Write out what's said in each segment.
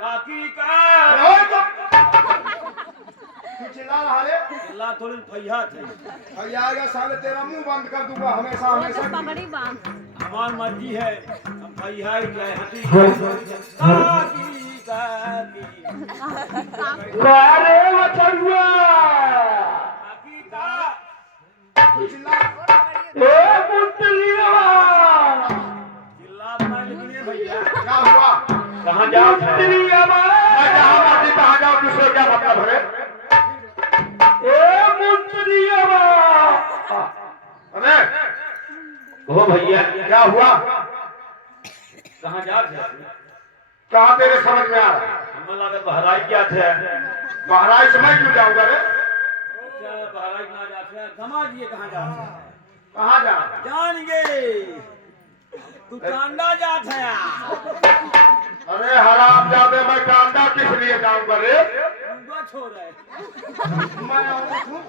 काकी का तू चिल्ला रहा रे? चिल्ला थोड़ी फैया थे। आएगा साले तेरा मुंह बंद कर दूंगा हमेशा हमेशा। पगड़ी बांध। हमारी मर्जी है, हम फैया ही गए हटी। काकी काकी अरे बचड़ुआ काकी का तू चिल्ला ए मुंडलिया चिल्ला बना लेकिन भैया क्या हुआ? कहाँ जाओ मुंडलिया मैं जहां मर्जी कहां जाऊं दूसरे क्या मतलब है? ए मुंडलिया अरे ओ भैया क्या हुआ? कहाँ जाओ? कहाँ तेरे समझ में आ रहा? हमें लगा बहराई क्या थे। बहराइच में क्यों जाऊंगा रे? क्या बहराई ना जाते हैं? समाज ये कहाँ जाते हैं? कहाँ जा? जानिए तू कांडा जाते हैं। अरे हराम जादे मैं कांडा किस लिए जाऊंगा रे? उनको छोड़ रहे मैं औरत हूँ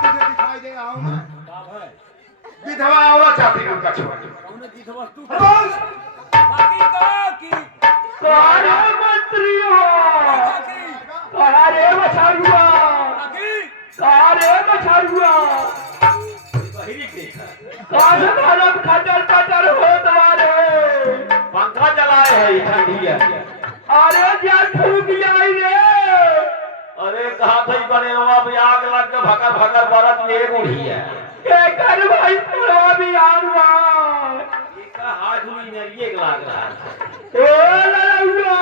तुझे दिखाई दे रहा हूँ मैं बाप है विधवा औरत चाहती हूँ उनका छोड़ कौन की वस्तु बोल काकी काकी सारे मंत्री हो काकी सारे बछाड़ुआ काकी सारे बछाड़ुआ बहिरी देखा काश भारत खटर खटर हो तुम्हारे पंखा चलाए है ठंडी है। अरे क्या फूक जाई रे अरे कहाँ थे बने भी आग लग के भकर भकर बरत ये बूढ़ी है के कर भाई पूरा भी आरुआ ये का हाथ हुई ने ये लाग रहा है। ए लड़ुआ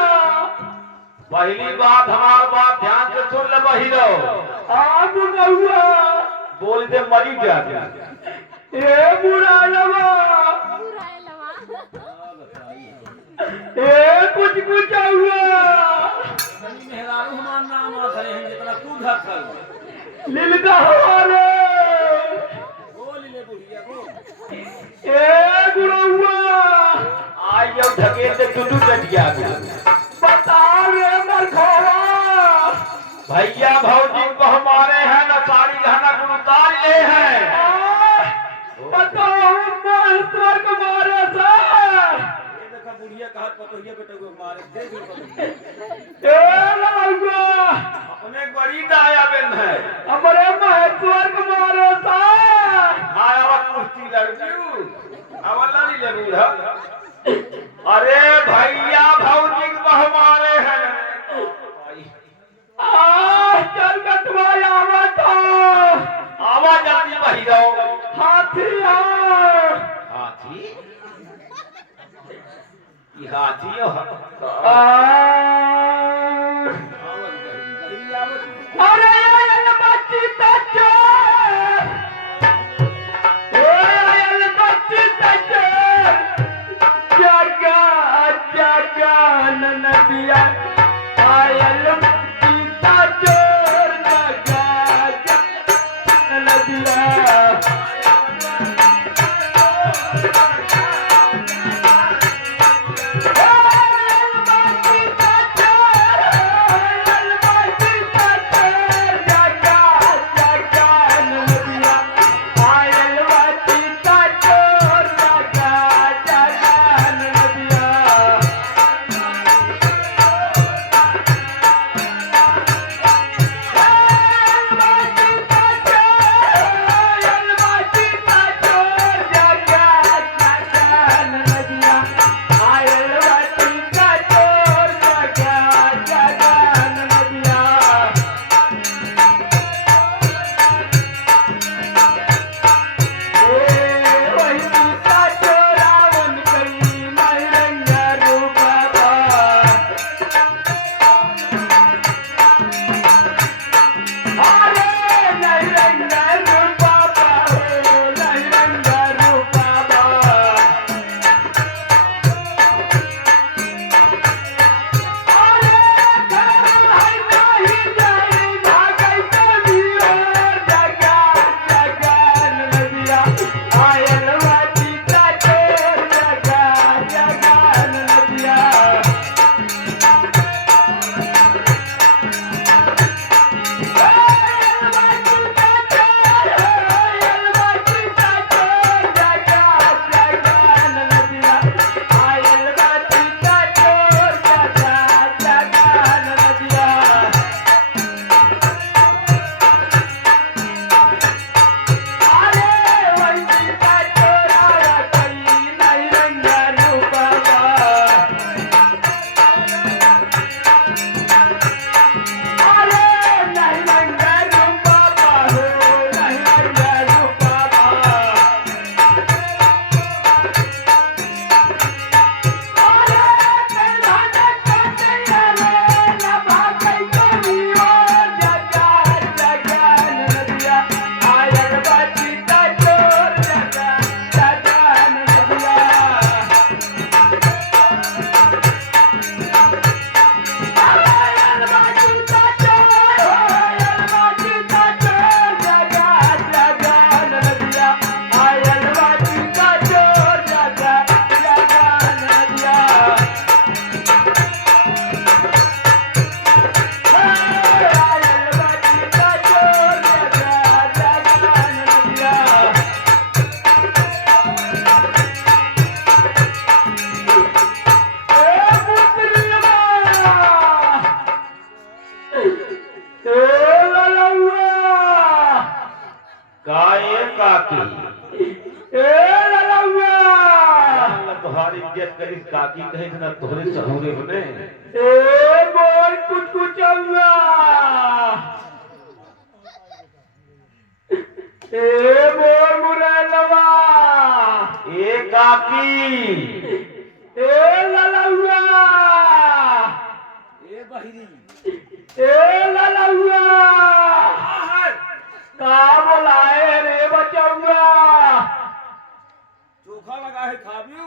पहली बात हमार बात ध्यान से सुन ले बहिरो आप नहुआ बोल दे मरी क्या ए बुरा लवा पूरा है लवा। ए कुछ हुआ मेहरारू हमार नाम आता है जितना तू धक्कल लिलका हवाले बोल ले बुढ़िया को ए गुरुआ आई जब ढकेल से टुटू टट गया बता रे मरखोवा भैया भौजी को हमारे हैं न साड़ी गहना को उतार ले हैं। बताओ महेश्वर को मारे से ये देखा बुढ़िया का हाथ पतोहिया बेटे को मारे देख लो ए लड़ुआ अपने बड़ी दाया बेन है हमारे महेश्वर को मारे से मायावत कुश्ती लड़की अवला नहीं ले बूढ़ा। अरे भैया भौजी को हमारे हैं चल कटवाई आवत आवाज जल्दी बही रहो हाथी हाथी ये हाथी हो अरे ये बच्ची तच्चे ये बच्ची तच्चे जगा जगा नदिया आयल सीता चोर जगा नदिया काकी ए ललौआ तुम्हारी इज्जत करी काकी कहे ना तोहरे सहुरे बने ए मोर कुचकुचौआ ए मोर मुरैलवा ए काकी ए ललौआ ए बहिरी ए ललौआ का बोलाए रे बचौआ चोखा लगा है खाबियो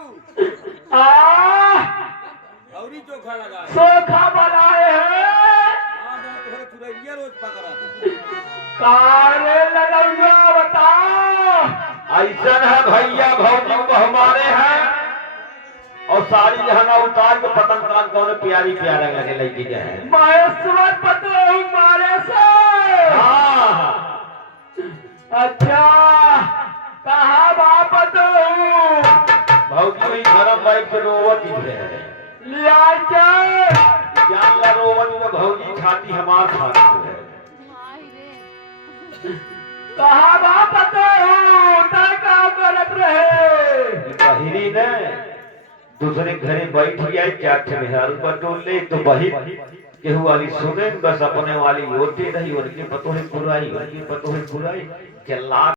औरी चोखा लगा है सोखा बनाए हैं हां तो थोड़े चुरैया रोज पकड़ा कारे ललौआ बताओ ऐसा है भैया भौजी को हमारे हैं और सारी जहां उतार के पतंग कान कौन प्यारी प्यारा लगे लगी जाए महेश्वर पतो मारे से हाँ अच्छा कहा बाप तो भौजी वही गरम बाइक पे रोवत ही है लिया चल जान ला रोवत में भौजी छाती हमार छाती है कहा बाप तो का करत रहे बहिरी ने दूसरे घरे बैठ गया चार ठे मेहरारू बटोल ले तो बही केहू वाली सुने बस अपने वाली ओटे रही उनके पतोहे पुराई उनके पतोहे पुराई चला